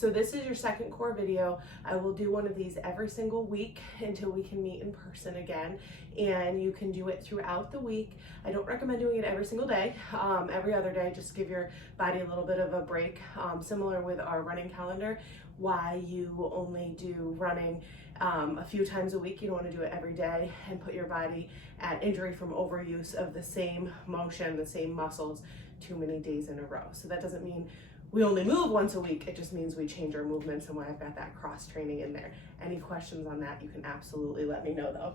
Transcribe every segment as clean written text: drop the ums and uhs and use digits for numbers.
So this is your second core video. I will do one of these every single week until we can meet in person again, and you can do it throughout the week. I don't recommend doing it every single day. Every other day, just give your body a little bit of a break, similar with our running calendar. Why you only do running a few times a week. You don't want to do it every day and put your body at injury from overuse of the same motion, the same muscles, too many days in a row. So that doesn't mean we only move once a week. It just means we change our movements, and why I've got that cross training in there. Any questions on that, you can absolutely let me know though.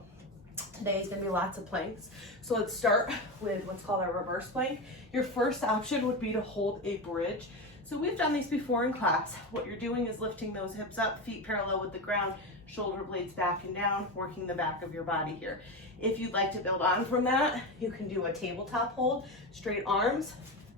Today is gonna be lots of planks. So let's start with what's called our reverse plank. Your first option would be to hold a bridge. So we've done these before in class. What you're doing is lifting those hips up, feet parallel with the ground, shoulder blades back and down, working the back of your body here. If you'd like to build on from that, you can do a tabletop hold, straight arms,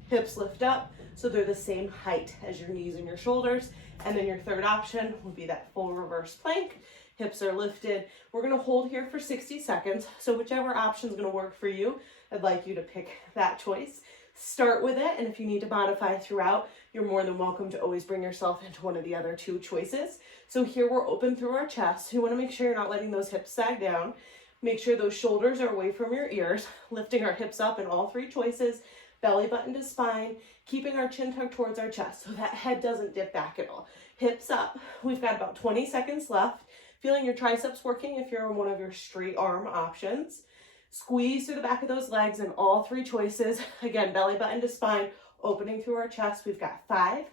hips lift up, so they're the same height as your knees and your shoulders. And then your third option would be that full reverse plank. Hips are lifted. We're gonna hold here for 60 seconds. So whichever option is gonna work for you, I'd like you to pick that choice. Start with it, and if you need to modify throughout, you're more than welcome to always bring yourself into one of the other two choices. So here we're open through our chest. You wanna make sure you're not letting those hips sag down. Make sure those shoulders are away from your ears, lifting our hips up in all three choices, belly button to spine, keeping our chin tucked towards our chest so that head doesn't dip back at all. Hips up. We've got about 20 seconds left. Feeling your triceps working if you're on one of your straight arm options. Squeeze through the back of those legs in all three choices. Again, belly button to spine, opening through our chest. We've got 5,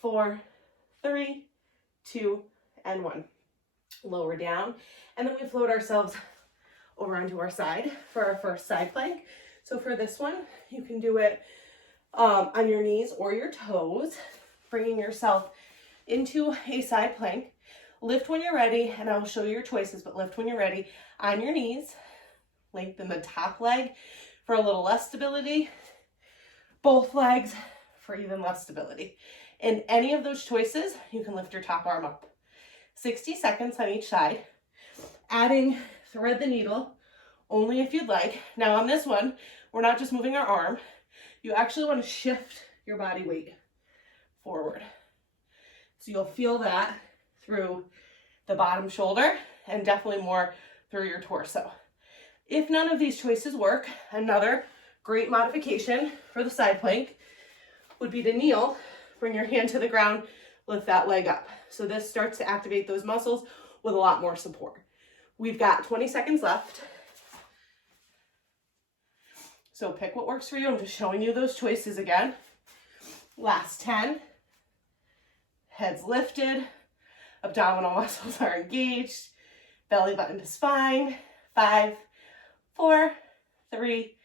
4, 3, 2, and 1. Lower down. And then we float ourselves over onto our side for our first side plank. So for this one, you can do it on your knees or your toes, bringing yourself into a side plank. Lift when you're ready, and I'll show you your choices, but lift when you're ready. On your knees, lengthen the top leg for a little less stability, both legs for even less stability. In any of those choices, you can lift your top arm up. 60 seconds on each side. Adding thread the needle only if you'd like. Now on this one, we're not just moving our arm. You actually want to shift your body weight forward. So you'll feel that through the bottom shoulder and definitely more through your torso. If none of these choices work, another great modification for the side plank would be to kneel, bring your hand to the ground, lift that leg up. So this starts to activate those muscles with a lot more support. We've got 20 seconds left. So pick what works for you. I'm just showing you those choices again. Last 10. Head's lifted. Abdominal muscles are engaged. Belly button to spine. 5, 4, 3,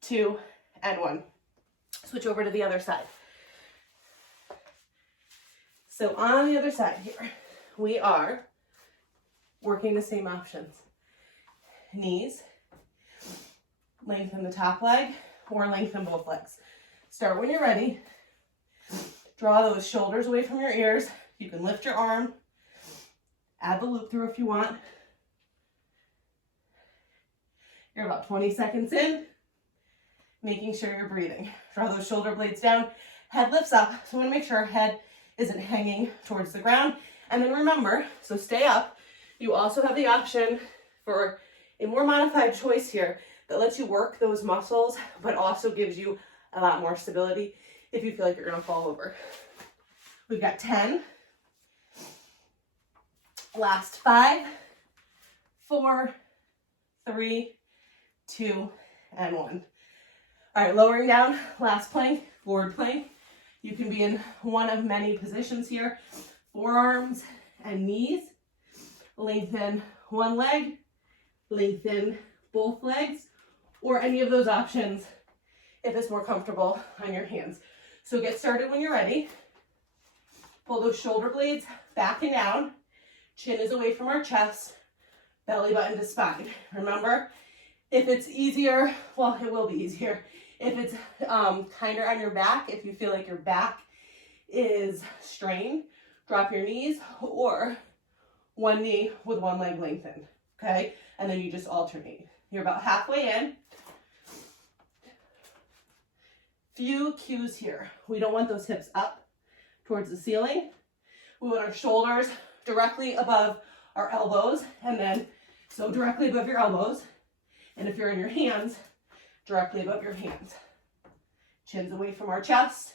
2, and 1. Switch over to the other side. So on the other side here, we are working the same options. Knees, lengthen the top leg, or lengthen both legs. Start when you're ready. Draw those shoulders away from your ears. You can lift your arm, add the loop through if you want. You're about 20 seconds in, making sure you're breathing. Draw those shoulder blades down, head lifts up. So we want to make sure our head isn't hanging towards the ground. And then remember, so stay up. You also have the option for a more modified choice here that lets you work those muscles, but also gives you a lot more stability if you feel like you're gonna fall over. We've got 10. Last 5, 4, 3, 2, and 1. All right, lowering down, last plank, forward plank. You can be in one of many positions here. Forearms and knees. Lengthen one leg, lengthen both legs, or any of those options if it's more comfortable on your hands. So get started when you're ready. Pull those shoulder blades back and down. Chin is away from our chest. Belly button to spine. Remember, if it's easier, well, it will be easier. If it's kinder on your back, if you feel like your back is strained, drop your knees, or one knee with one leg lengthened, okay? And then you just alternate. You're about halfway in. Few cues here. We don't want those hips up towards the ceiling. We want our shoulders directly above our elbows, and then, so directly above your elbows. And if you're in your hands, directly above your hands. Chins away from our chest.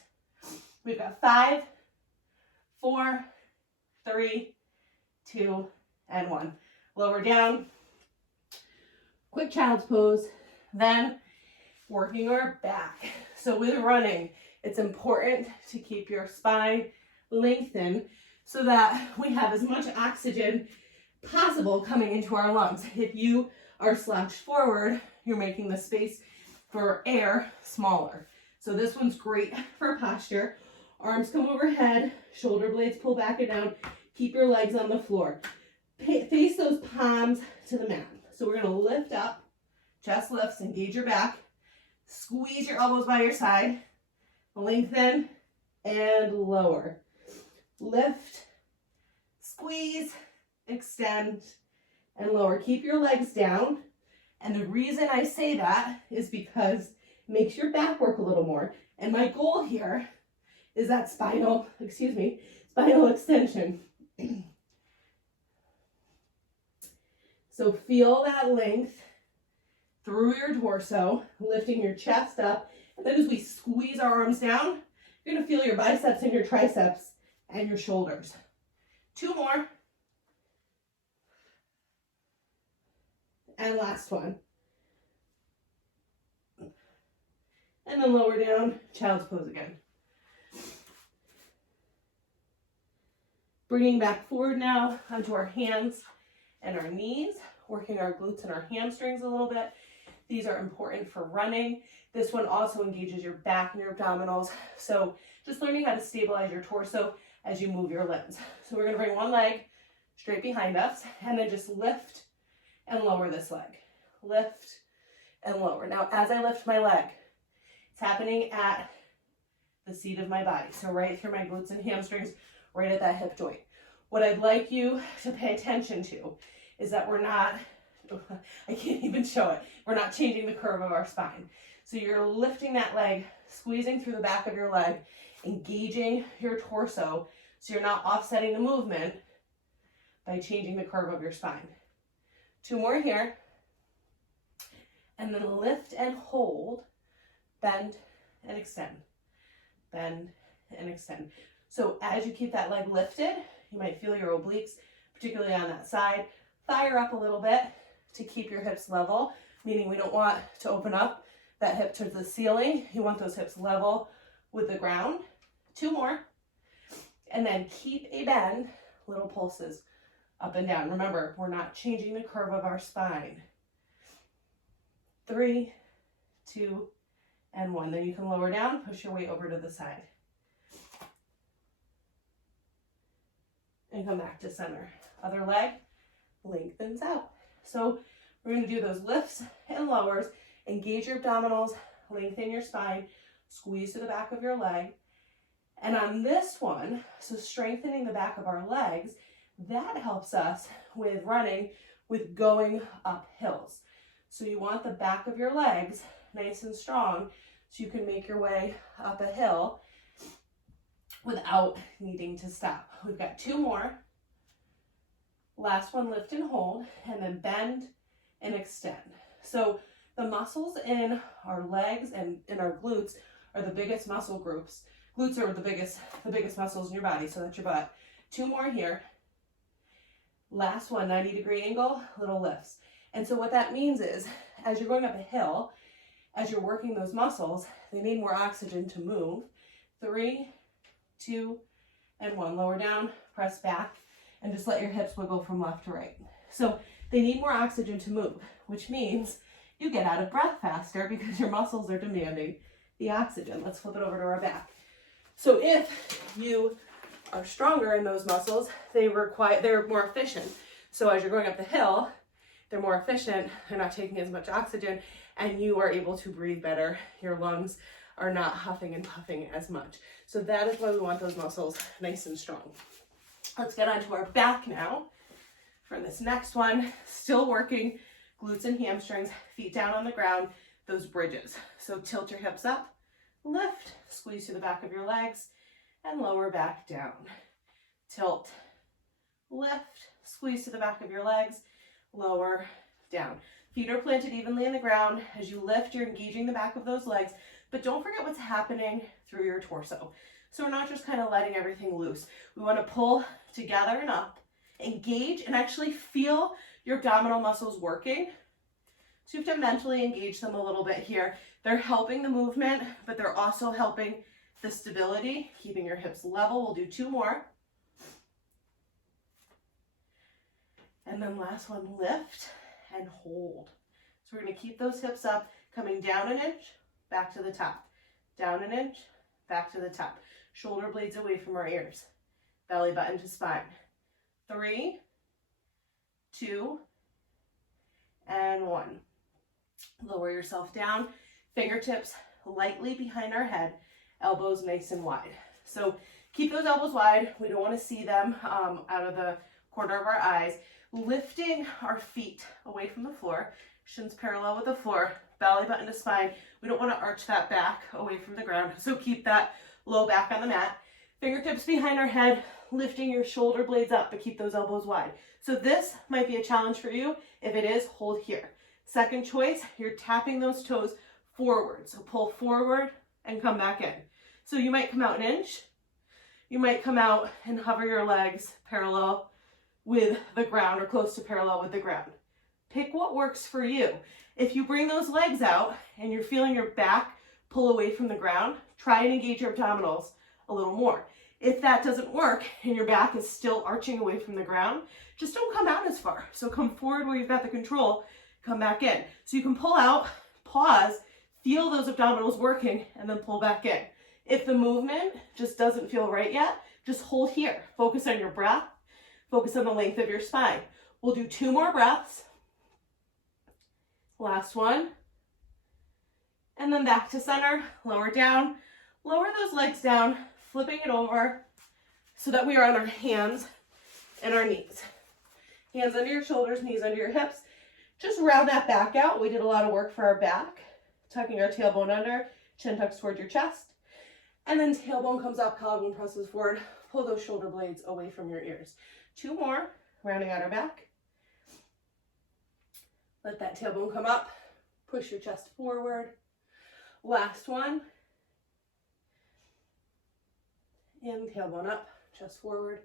We've got 5, 4, 3, 2, and 1. Lower down. Quick child's pose. Then working our back. So with running, it's important to keep your spine lengthened so that we have as much oxygen possible coming into our lungs. If you are slouched forward, you're making the space for air smaller. So this one's great for posture. Arms come overhead, shoulder blades pull back and down. Keep your legs on the floor. Face those palms to the mat. So we're gonna lift up, chest lifts, engage your back. Squeeze your elbows by your side. Lengthen and lower. Lift, squeeze, extend, and lower. Keep your legs down. And the reason I say that is because it makes your back work a little more. And my goal here is that spinal extension. So feel that length through your torso, lifting your chest up. And then as we squeeze our arms down, you're gonna feel your biceps and your triceps and your shoulders. 2 more. And last one. And then lower down, child's pose again. Bringing back forward now onto our hands and our knees, working our glutes and our hamstrings a little bit. These are important for running. This one also engages your back and your abdominals. So just learning how to stabilize your torso as you move your limbs. So we're gonna bring one leg straight behind us and then just lift and lower this leg. Lift and lower. Now, as I lift my leg, it's happening at the seat of my body. So right through my glutes and hamstrings, right at that hip joint. What I'd like you to pay attention to is that we're not, I can't even show it, we're not changing the curve of our spine. So you're lifting that leg, squeezing through the back of your leg, engaging your torso, so you're not offsetting the movement by changing the curve of your spine. 2 more here. And then lift and hold, bend and extend, bend and extend. So as you keep that leg lifted, you might feel your obliques, particularly on that side, fire up a little bit to keep your hips level, meaning we don't want to open up that hip to the ceiling. You want those hips level with the ground. 2 more. And then keep a bend, little pulses up and down. Remember, we're not changing the curve of our spine. 3, 2, and 1. Then you can lower down, push your weight over to the side. And come back to center. Other leg lengthens out. So we're going to do those lifts and lowers. Engage your abdominals, lengthen your spine, squeeze to the back of your leg. And on this one, so strengthening the back of our legs, that helps us with running, with going up hills. So you want the back of your legs nice and strong so you can make your way up a hill without needing to stop. We've got 2 more. Last one, lift and hold, and then bend and extend. So the muscles in our legs and in our glutes are the biggest muscle groups. Glutes are the biggest muscles in your body, so that's your butt. 2 more here. Last one, 90-degree angle, little lifts. And so what that means is, as you're going up a hill, as you're working those muscles, they need more oxygen to move. 3, 2, and 1. Lower down, press back, and just let your hips wiggle from left to right. So they need more oxygen to move, which means you get out of breath faster because your muscles are demanding the oxygen. Let's flip it over to our back. So if you are stronger in those muscles, they're more efficient. So as you're going up the hill, they're more efficient, they're not taking as much oxygen, and you are able to breathe better. Your lungs are not huffing and puffing as much. So that is why we want those muscles nice and strong. Let's get onto our back now. For this next one, still working glutes and hamstrings, feet down on the ground, those bridges. So tilt your hips up, lift, squeeze to the back of your legs, and lower back down. tilt, lift, squeeze to the back of your legs, lower, down. Feet are planted evenly in the ground. As you lift, you're engaging the back of those legs, but don't forget what's happening through your torso. So we're not just kind of letting everything loose. We want to pull together and up, engage, and actually feel your abdominal muscles working. So you have to mentally engage them a little bit here. They're helping the movement, but they're also helping the stability, keeping your hips level. We'll do 2 more. And then last one, lift and hold. So we're going to keep those hips up, coming down an inch, back to the top. Down an inch, back to the top. Shoulder blades away from our ears. Belly button to spine. 3, 2, and 1. Lower yourself down. Fingertips lightly behind our head. Elbows nice and wide. So keep those elbows wide. We don't want to see them out of the corner of our eyes. Lifting our feet away from the floor. Shins parallel with the floor. Belly button to spine. We don't want to arch that back away from the ground. So keep that low back on the mat. Fingertips behind our head. Lifting your shoulder blades up, but keep those elbows wide. So this might be a challenge for you. If it is, hold here. Second choice, you're tapping those toes forward. So pull forward and come back in. So you might come out an inch. You might come out and hover your legs parallel with the ground or close to parallel with the ground. Pick what works for you. If you bring those legs out and you're feeling your back pull away from the ground, try and engage your abdominals a little more. If that doesn't work and your back is still arching away from the ground, just don't come out as far. So come forward where you've got the control, come back in. So you can pull out, pause, feel those abdominals working, and then pull back in. If the movement just doesn't feel right yet, just hold here. Focus on your breath. Focus on the length of your spine. We'll do 2 more breaths. Last one. And then back to center, lower down. Lower those legs down, flipping it over so that we are on our hands and our knees. Hands under your shoulders, knees under your hips. Just round that back out. We did a lot of work for our back. Tucking our tailbone under, chin tucks toward your chest. And then tailbone comes up, collarbone presses forward. Pull those shoulder blades away from your ears. 2 more, rounding out our back. Let that tailbone come up. Push your chest forward. Last one. And tailbone up, chest forward.